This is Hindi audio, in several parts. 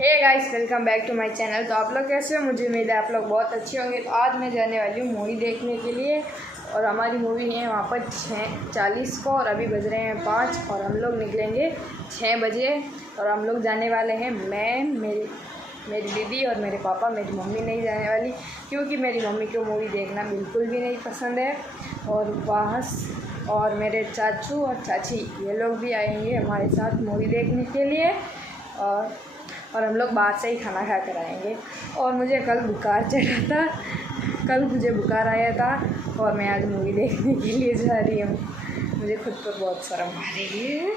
Hey guys, welcome back to my channel. तो आप लोग कैसे हो? मुझे उम्मीद है आप लोग बहुत अच्छे होंगे। तो आज मैं जाने वाली हूँ मूवी देखने के लिए और हमारी मूवी है वहाँ पर 6:40 को और अभी बज रहे हैं 5 और हम लोग निकलेंगे 6 बजे। और हम लोग जाने वाले हैं, मैं, मेरी दीदी और मेरे पापा। मेरी मम्मी नहीं जाने वाली क्योंकि मेरी मम्मी को मूवी देखना बिल्कुल भी नहीं पसंद है। और मेरे चाचू और चाची ये लोग भी आएंगे हमारे साथ मूवी देखने के लिए। और हम लोग बाहर से ही खाना खा कर आएंगे। और मुझे कल बुखार चढ़ा था, कल मुझे बुखार आया था और मैं आज मूवी देखने के लिए जा रही हूँ। मुझे खुद पर बहुत शर्म आ रही है।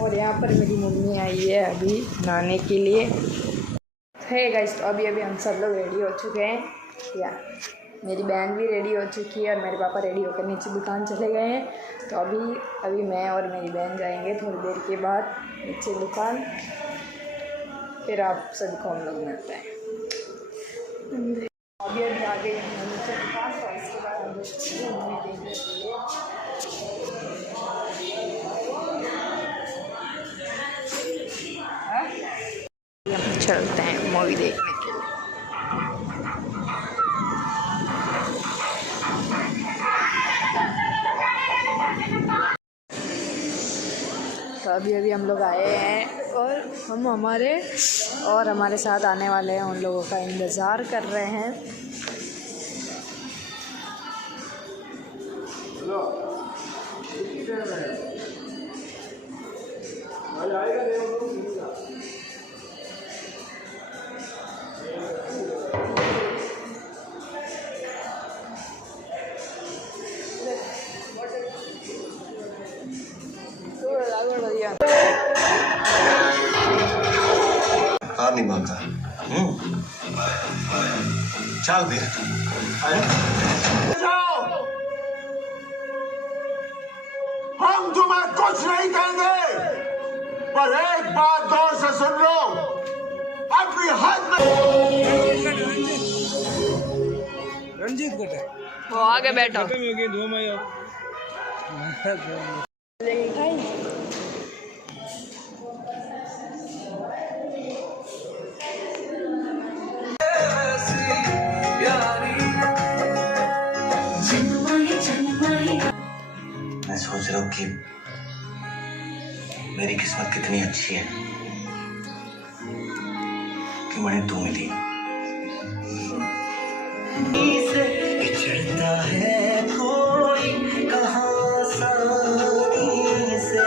और यहाँ पर मेरी मम्मी आई है अभी नहाने के लिए। है गाइस, तो अभी हम सब लोग रेडी हो चुके हैं। या मेरी बहन भी रेडी हो चुकी है और मेरे पापा रेडी होकर नीचे दुकान चले गए हैं। तो अभी मैं और मेरी बहन जाएंगे थोड़ी देर के बाद नीचे दुकान। फिर आप सभी को हम लोग मिलते हैं। अभी आ गए हैं नीचे दुकान, तो इसके बाद हम लोग मूवी देखने के लिए चलते हैं मूवी देखने के लिए। तो अभी हम लोग आए हैं और हम हमारे साथ आने वाले हैं उन लोगों का इंतज़ार कर रहे हैं। नहीं मानता। चल दे। हम तुम्हें कुछ नहीं कहेंगे, पर एक बात गौर से सुन लो। अपनी हद में रंजीत कटे वो आगे बैठो। मैं सोच रहा हूँ कि मेरी किस्मत कितनी अच्छी है कि मुझे तू मिली। चढ़ता है कोई कहाँ सानी से।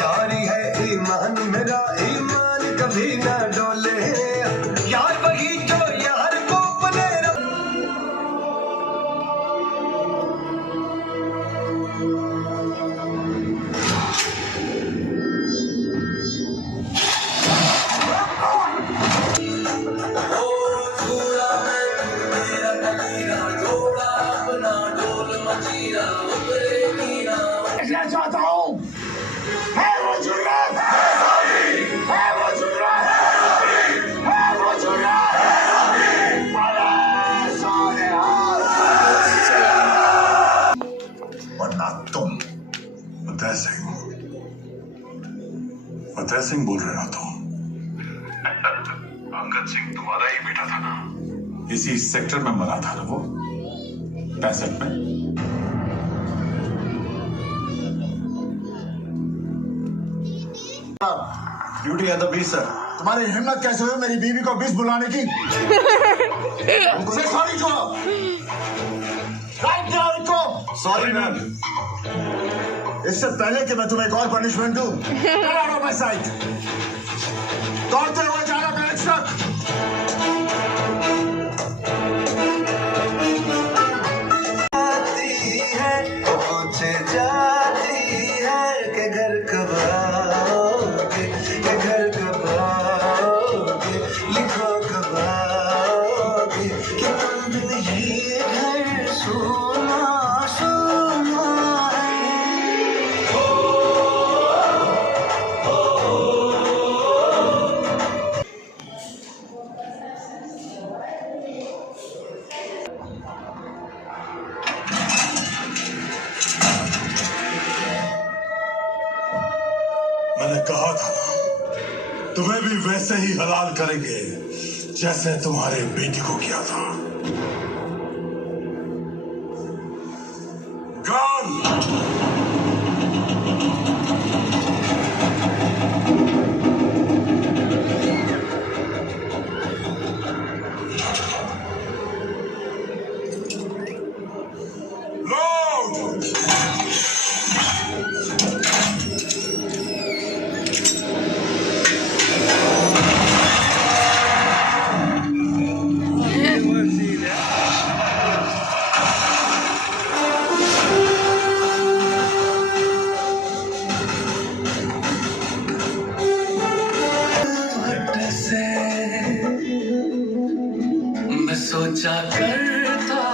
यारी है ईमान मेरा, ईमान कभी ना डोले। यार वही जो यार को अपने चाहता हूँ है वो जुर्रात, है वो जुर्रात, है वो जुर्रात, वरना तुम फतेह सिंह बोल रहे हो तुम? अंगद सिंह तुम्हारा ही बेटा था ना? इसी सेक्टर में मरा था ना वो, 65 में। ड्यूटी है तो 20 सर। तुम्हारी हिम्मत कैसे हुई मेरी बीवी को 20 बुलाने की? Sorry sorry ma'am. इससे पहले कि मैं तुम्हें एक और पनिशमेंट दूं, दौड़ते हुए जाना बेंच तक। कहा था ना, तुम्हें भी वैसे ही हलाल करेंगे जैसे तुम्हारे बेटे को किया था। गन! सोचा करता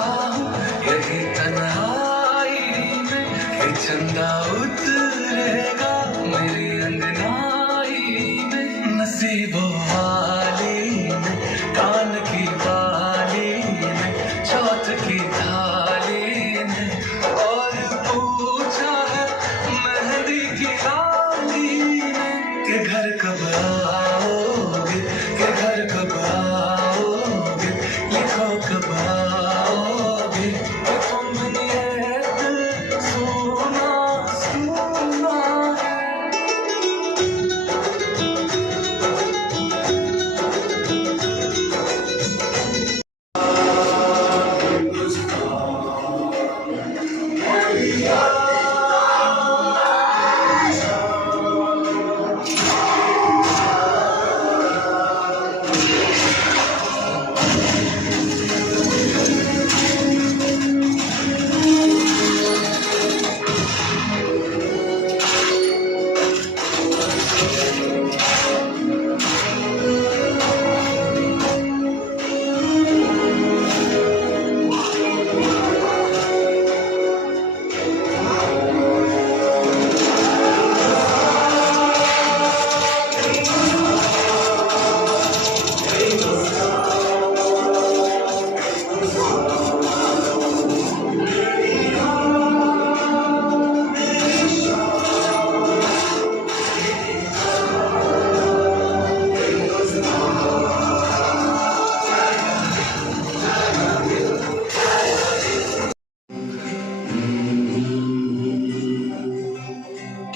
यही तन्हाई में कि चंदा उतरेगा मेरी अंगनाई में, नसीबों वाली में, कान की बाली में, चौथ की थाली में, और पूछा है मेहंदी की डाली में कि घर कब आओगे, कि घर कब आओगे, लिखो कब आओगे, तुमने ये दिल सुना सुना है।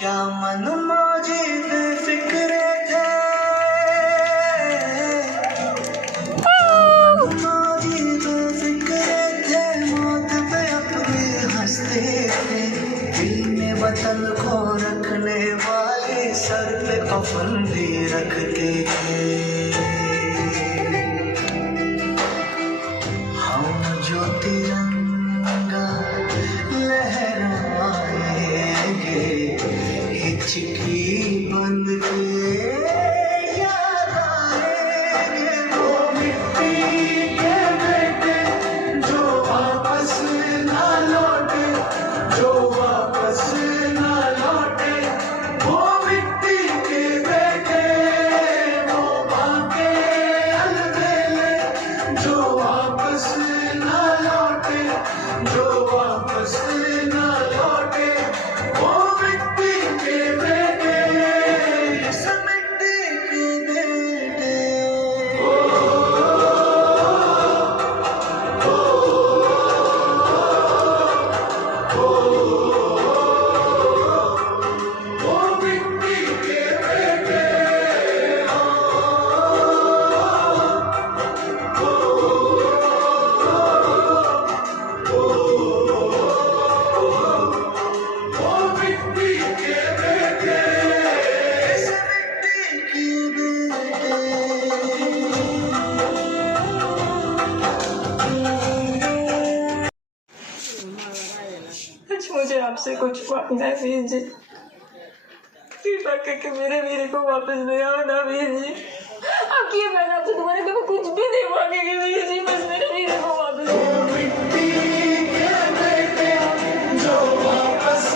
क्या मन मौजी बेफिक्रे थे, मौजी बेफिक्रे थे, मौत पे अपने हंसते थे, दिल में वतन को रखने वाले सर पे कफन भी रखते थे। हम जो तिरंगा लहराएंगे हिचकी बंद के याद आएंगे, वो मिट्टी के बेटे जो वापस ना लौटे, जो वापस ना लौटे, वो मिट्टी के बेटे, वो बाके अलबेले जो वापस ना लौटे, जो वापस ना लौटे, वो मिट्टी के बेटे, इस मिट्टी के बेटे। वो मिट्टी के बेटे, वो मिट्टी के बेटे, इस मिट्टी के बेटे। आज मुझे आपसे कुछ मांगना है वीर जी, कृपा करके मेरे वीर को वापस ले आओ ना वीर जी। आपकी ये बहन आपसे तुम्हारे लिए कुछ भी नहीं मांगेगी वीर जी, बस मेरे वीर को वापस ले आओ। मिट्टी के बेटे जो वापस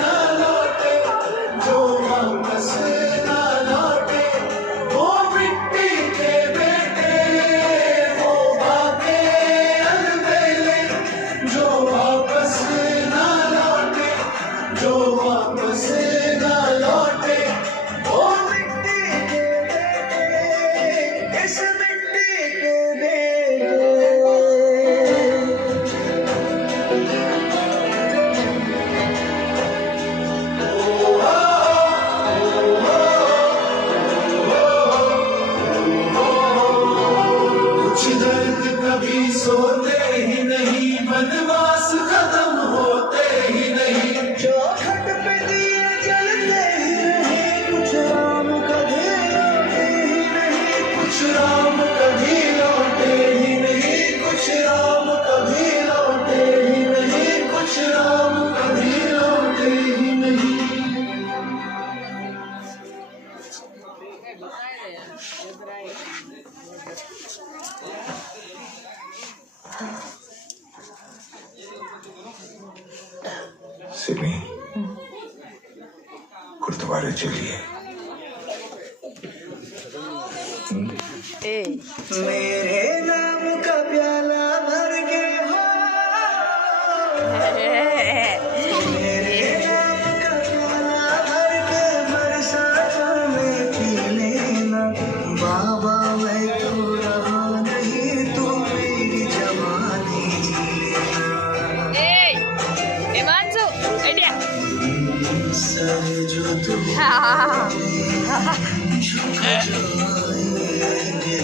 ना लौटे, जो वापस ना लौटे, वो मिट्टी के बेटे, वो बाके अलबेले जो वापस ना लौटे, जो वापस ना लौटे, वो सिमी, गुरुद्वारे चलिए। मेरे नाम का प्याला भर के हो, मेरे नाम का प्याला भर के बरसातों में पी लेना। बाबा मैं तो रहा नहीं, तू मेरी जवानी जी लेना। सर जो तुम झुक जाएंगे,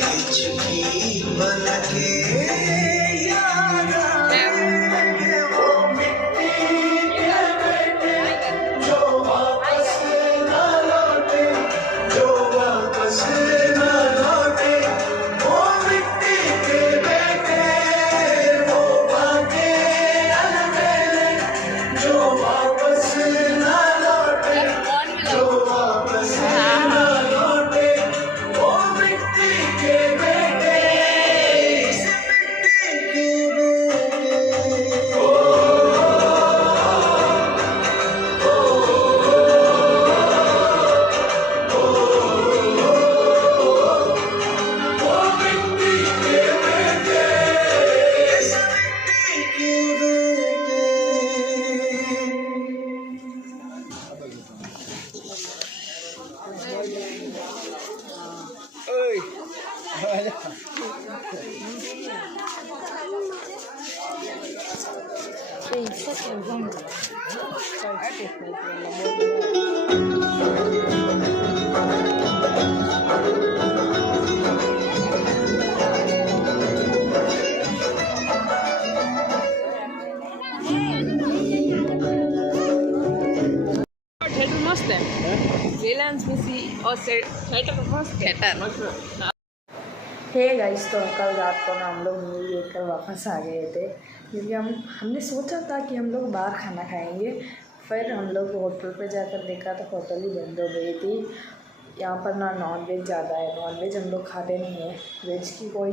हिचकी बन के याद आएंगे। वो मिट्टी के बेटे जो वापस ना लौटे, जो वापस ना लौटे। वो मिट्टी के बेटे, वो बातें अलबेले, जो वापस ना लौटे, जो वापस ना लौटे। वो मिट्टी के बेटे, इस मिट्टी के बेटे। वो मिट्टी के बेटे, इस मिट्टी के बेटे। थिएटर मस्त है, रिलायंस में सी और थिएटर मस्त थिएटर। हे गाइस, तो कल रात को ना हम लोग मूवी देख कर वापस आ गए थे, क्योंकि हमने सोचा था कि हम लोग बाहर खाना खाएंगे। फिर हम लोग होटल पे जाकर देखा तो होटल ही बंद हो गई थी। यहाँ पर ना नॉन वेज ज़्यादा है, नॉन वेज हम लोग खाते नहीं हैं, वेज की कोई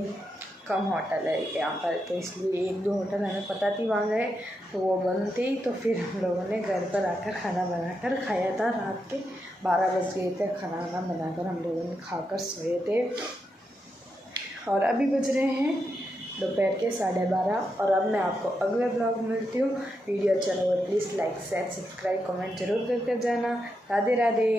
कम होटल है यहाँ पर, तो इसलिए 1-2 होटल हमें पता थी वहाँ गए तो वो बंद थी। तो फिर हम लोगों ने घर पर आकर खाना बनाकर खाया था। रात के 12 बज गए थे, खाना वाना बनाकर हम लोगों ने खाकर सोए थे। और अभी बज रहे हैं दोपहर के 12:30। और अब मैं आपको अगले ब्लॉग में मिलती हूँ। वीडियो अच्छा लगा please like share subscribe comment जरूर करके जाना। राधे राधे।